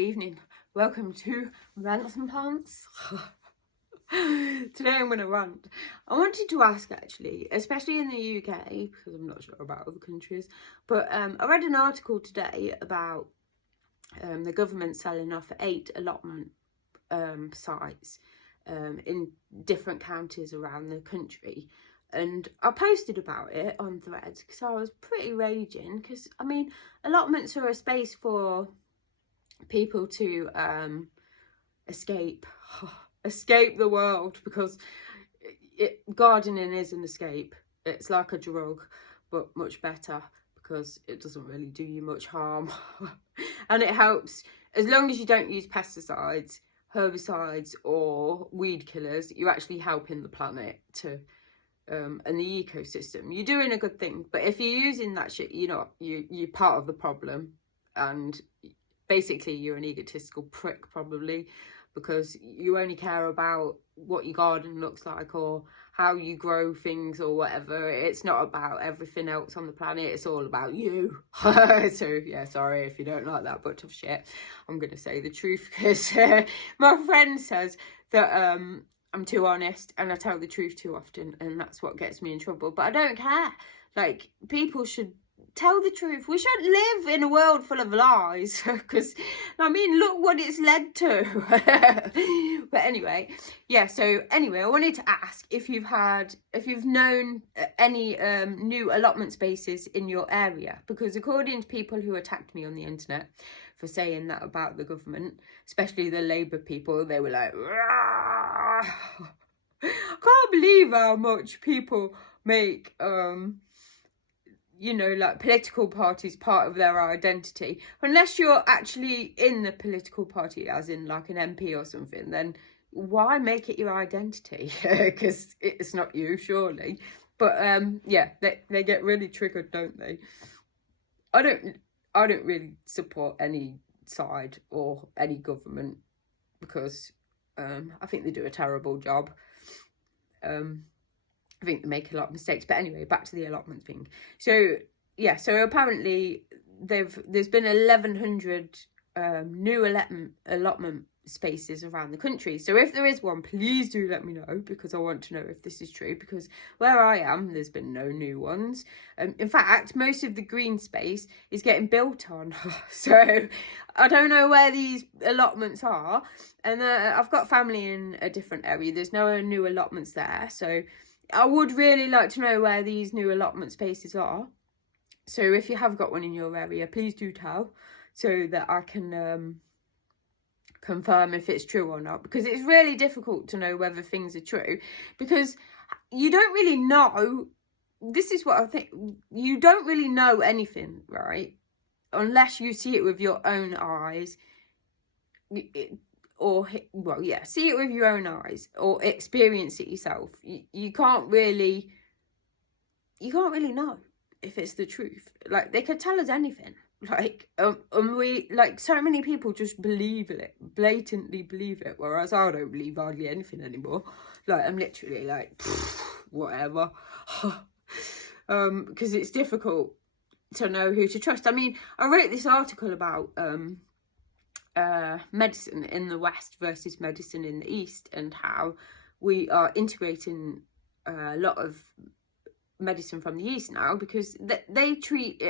good evening. Welcome to Rants and Plants. Today I'm going to rant. I wanted to ask actually, especially in the UK, because I'm not sure about other countries, but I read an article today about the government selling off 8 allotment sites in different counties around the country. And I posted about it on Threads because I was pretty raging, because I mean, allotments are a space for people to escape the world, because gardening is an escape. It's like a drug, but much better, because it doesn't really do you much harm. And it helps, as long as you don't use pesticides, herbicides or weed killers, you're actually helping the planet to and the ecosystem. You're doing a good thing. But if you're using that shit, you're part of the problem, and basically you're an egotistical prick probably, because you only care about what your garden looks like or how you grow things or whatever. It's not about everything else on the planet. It's all about you. So yeah, sorry if you don't like that, but tough shit. I'm gonna say the truth, because my friend says that I'm too honest and I tell the truth too often, and that's what gets me in trouble. But I don't care. Like, people should tell the truth. We shouldn't live in a world full of lies, because I mean, look what it's led to. But anyway, yeah, so anyway, I wanted to ask if you've known any new allotment spaces in your area, because according to people who attacked me on the internet for saying that about the government, especially the Labour people, they were like, I can't believe how much people make like political parties part of their identity. Unless you're actually in the political party, as in like an MP or something, then why make it your identity? Because it's not you, surely. But yeah, they get really triggered, don't they? I don't really support any side or any government, because I think they do a terrible job. I think they make a lot of mistakes. But anyway, back to the allotment thing. So yeah, so apparently there's been 1,100 new allotment spaces around the country. So if there is one, please do let me know, because I want to know if this is true, because where I am, there's been no new ones. In fact, most of the green space is getting built on. So I don't know where these allotments are. And I've got family in a different area. There's no new allotments there. So I would really like to know where these new allotment spaces are. So if you have got one in your area, please do tell, so that I can confirm if it's true or not. Because it's really difficult to know whether things are true, because you don't really know. This is what I think. You don't really know anything, right? Unless you see it with your own eyes. See it with your own eyes, or experience it yourself. You can't really know if it's the truth. Like, they could tell us anything, like and we, like, so many people just believe it, blatantly believe it, whereas I don't believe hardly anything anymore. Like, I'm literally like, whatever. Because it's difficult to know who to trust. I mean, I wrote this article about medicine in the West versus medicine in the East, and how we are integrating a lot of medicine from the East now, because they treat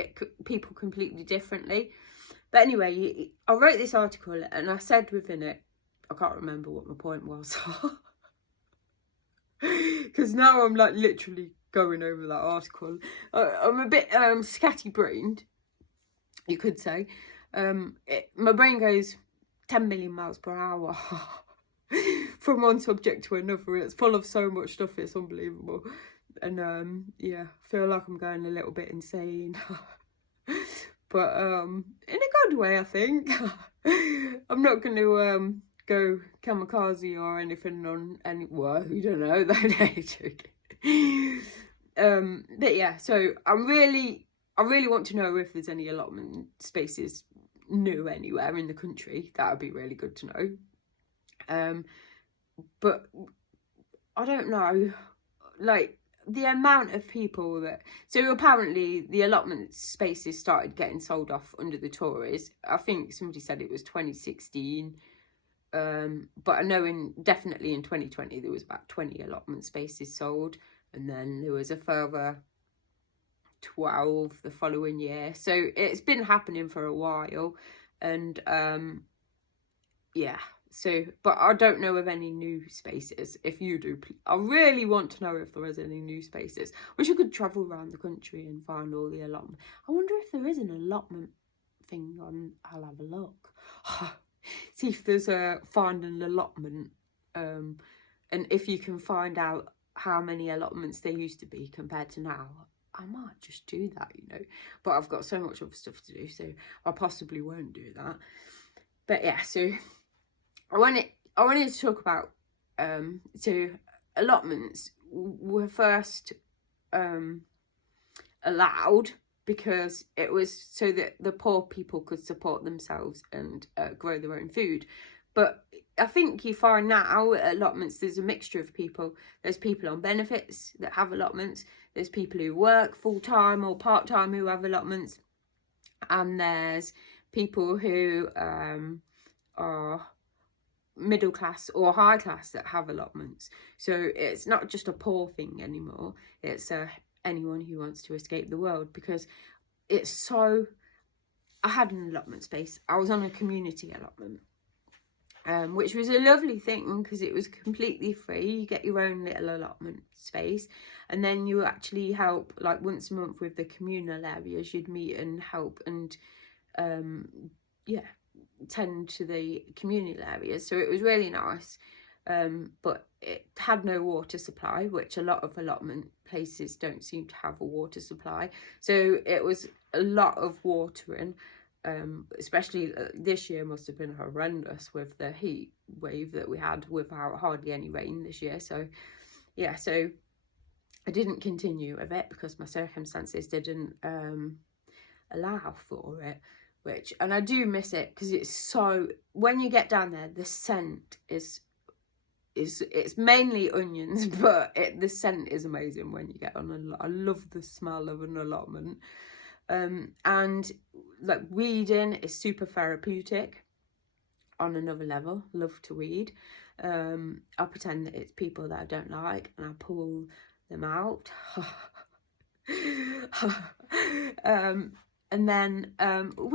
people completely differently. But anyway, I wrote this article and I said within it, I can't remember what my point was, because now I'm like literally going over that article. I'm a bit scatty-brained, you could say. My brain goes 10 million miles per hour from one subject to another. It's full of so much stuff, it's unbelievable. And yeah, I feel like I'm going a little bit insane. But in a good way, I think. I'm not going to go kamikaze or anything on any, well, you don't know, but yeah, so I really want to know if there's any allotment spaces new anywhere in the country. That would be really good to know. But I don't know, like, the amount of people that, so apparently the allotment spaces started getting sold off under the Tories. I think somebody said it was 2016, but I know definitely in 2020 there was about 20 allotment spaces sold, and then there was a further 12 the following year. So it's been happening for a while, and yeah. So, but I don't know of any new spaces. If you do, I really want to know if there is any new spaces. Wish I could travel around the country and find all the allotment. I wonder if there is an allotment thing on. I'll have a look. See if there's a find an allotment, and if you can find out how many allotments there used to be compared to now. I might just do that, you know. But I've got so much other stuff to do, so I possibly won't do that. But yeah, so I wanted to talk about so allotments were first allowed because it was so that the poor people could support themselves and grow their own food. But I think you find now at allotments there's a mixture of people. There's people on benefits that have allotments. There's people who work full-time or part-time who have allotments. And there's people who are middle class or high class that have allotments. So it's not just a poor thing anymore. It's anyone who wants to escape the world, because it's so... I had an allotment space. I was on a community allotment, which was a lovely thing because it was completely free. You get your own little allotment space, and then you actually help, like once a month with the communal areas, you'd meet and help and yeah, tend to the communal areas. So it was really nice, but it had no water supply, which a lot of allotment places don't seem to have a water supply. So it was a lot of watering, especially this year must have been horrendous with the heat wave that we had without hardly any rain this year. So yeah, so I didn't continue with it because my circumstances didn't allow for it, and I do miss it because it's so, when you get down there, the scent is it's mainly onions, but the scent is amazing when you get on I love the smell of an allotment. And like weeding is super therapeutic on another level. Love to weed. I pretend that it's people that I don't like and I pull them out. And then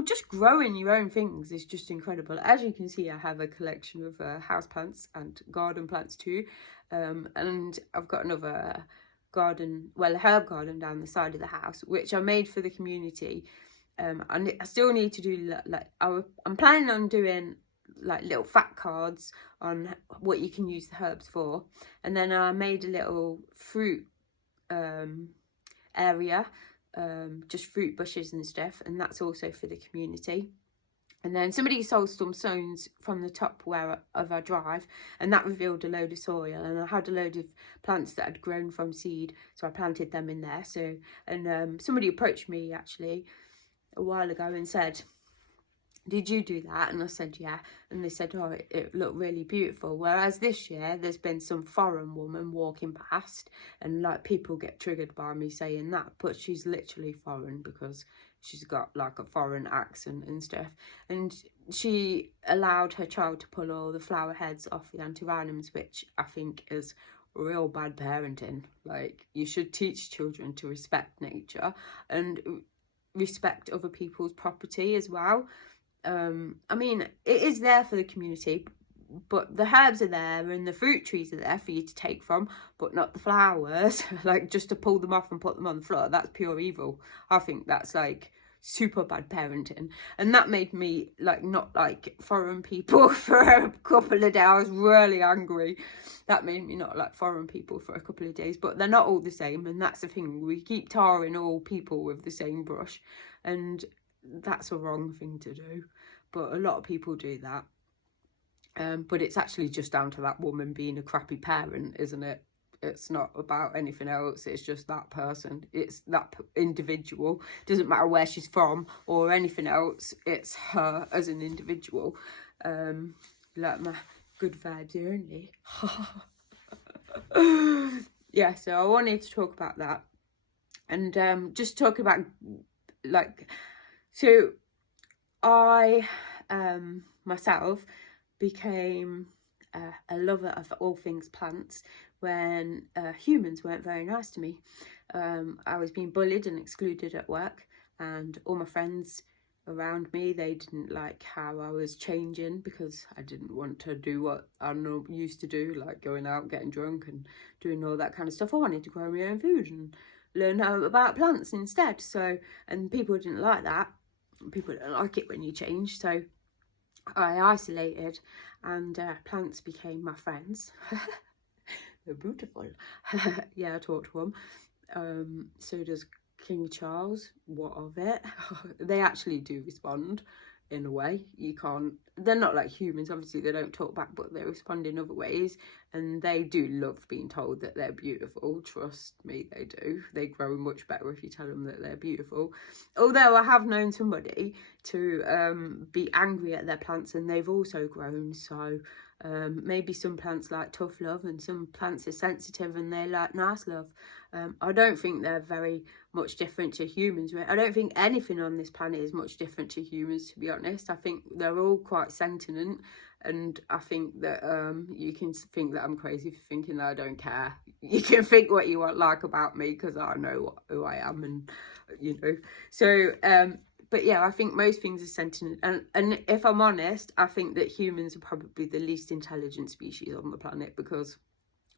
just growing your own things is just incredible. As you can see, I have a collection of house plants and garden plants too, and I've got another garden, well, a herb garden down the side of the house, which I made for the community. And I still need to do, like, I'm planning on doing like little fact cards on what you can use the herbs for, and then I made a little fruit area, just fruit bushes and stuff, and that's also for the community. And then somebody sold some stones from the top of our drive, and that revealed a load of soil, and I had a load of plants that had grown from seed, so I planted them in there. So, and somebody approached me actually a while ago and said, did you do that? And I said, yeah. And they said, oh, it looked really beautiful. Whereas this year, there's been some foreign woman walking past, and like people get triggered by me saying that, but she's literally foreign because she's got like a foreign accent and stuff. And she allowed her child to pull all the flower heads off the antirrhinums, which I think is real bad parenting. Like, you should teach children to respect nature and respect other people's property as well. I mean, it is there for the community, but the herbs are there and the fruit trees are there for you to take from, but not the flowers. Like, just to pull them off and put them on the floor, that's pure evil. I think that's like super bad parenting, and that made me like not like foreign people for a couple of days. I was really angry. That made me not like foreign people for a couple of days, but they're not all the same, and that's the thing. We keep tarring all people with the same brush, and that's a wrong thing to do, but a lot of people do that. But it's actually just down to that woman being a crappy parent, isn't it? It's not about anything else. It's just that person. It's that individual. Doesn't matter where she's from or anything else. It's her as an individual. Like my good vibes only. yeah, so I wanted to talk about that. And just talk about, like, so I myself became a lover of all things plants when humans weren't very nice to me. I was being bullied and excluded at work, and all my friends around me, they didn't like how I was changing, because I didn't want to do what I used to do, like going out, getting drunk and doing all that kind of stuff. I wanted to grow my own food and learn about plants instead. So, and people didn't like that. People don't like it when you change. So I isolated, and plants became my friends. They're beautiful. Yeah, I talk to them. So does King Charles. What of it? They actually do respond in a way. You can't, they're not like humans, obviously they don't talk back, but they respond in other ways, and they do love being told that they're beautiful. Trust me, they do. They grow much better if you tell them that they're beautiful. Although I have known somebody to be angry at their plants and they've also grown. So maybe some plants like tough love and some plants are sensitive and they like nice love. I don't think they're very much different to humans. I don't think anything on this planet is much different to humans, to be honest. I think they're all quite sentient, and I think that you can think that I'm crazy for thinking that I don't care. You can think what you want like about me, because I know who I am, and you know. So but yeah, I think most things are sentient, and if I'm honest, I think that humans are probably the least intelligent species on the planet, because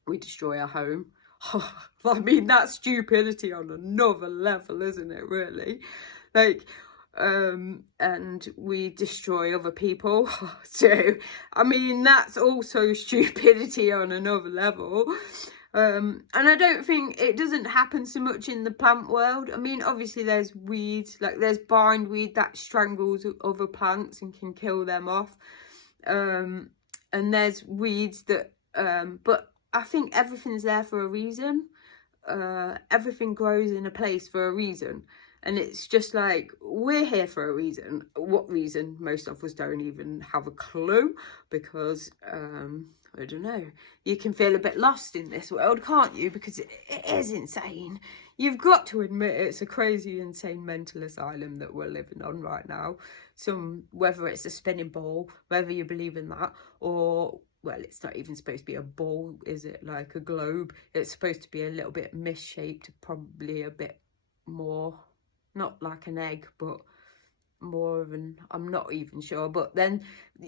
we destroy our home. I mean, that's stupidity on another level, isn't it, really? Like, and we destroy other people. So, I mean, that's also stupidity on another level. And I don't think it doesn't happen so much in the plant world. I mean, obviously there's weeds, like there's bindweed that strangles other plants and can kill them off. And there's weeds that, but I think everything's there for a reason. Everything grows in a place for a reason. And it's just like, we're here for a reason. What reason? Most of us don't even have a clue, because, I don't know. You can feel a bit lost in this world, can't you? Because it is insane. You've got to admit it's a crazy, insane mental asylum that we're living on right now. Whether it's a spinning ball, whether you believe in that, or, well, it's not even supposed to be a ball, is it? Like a globe. It's supposed to be a little bit misshaped, probably a bit more, not like an egg, but more of an, I'm not even sure. But then,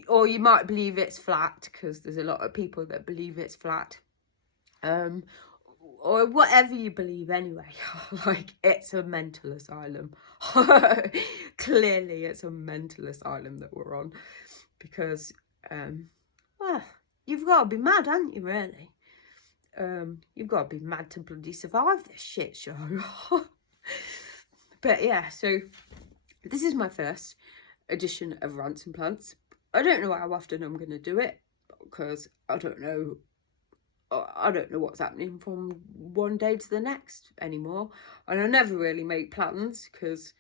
or you might believe it's flat, because there's a lot of people that believe it's flat. Or whatever you believe anyway. Like, it's a mental asylum. Clearly it's a mental asylum that we're on, because well, you've got to be mad, haven't you, really? You've got to be mad to bloody survive this shit show. But yeah, so this is my first edition of Rants and Plants. I don't know how often I'm going to do it, because I don't know what's happening from one day to the next anymore. And I never really make plans, because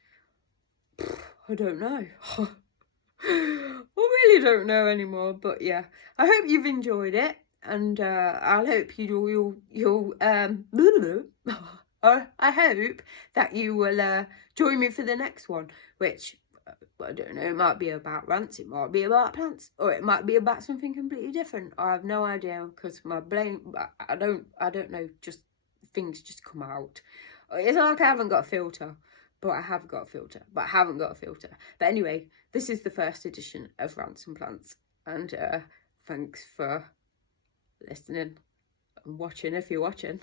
I don't know. I really don't know anymore. But yeah, I hope you've enjoyed it, and I hope you'll I hope that you will join me for the next one, which I don't know, it might be about rants, it might be about plants, or it might be about something completely different. I have no idea, because my brain, I don't know, just things just come out. It's like I haven't got a filter, but I have got a filter, but I haven't got a filter. But anyway, this is the first edition of Rants and Plants, and thanks for listening and watching, if you're watching.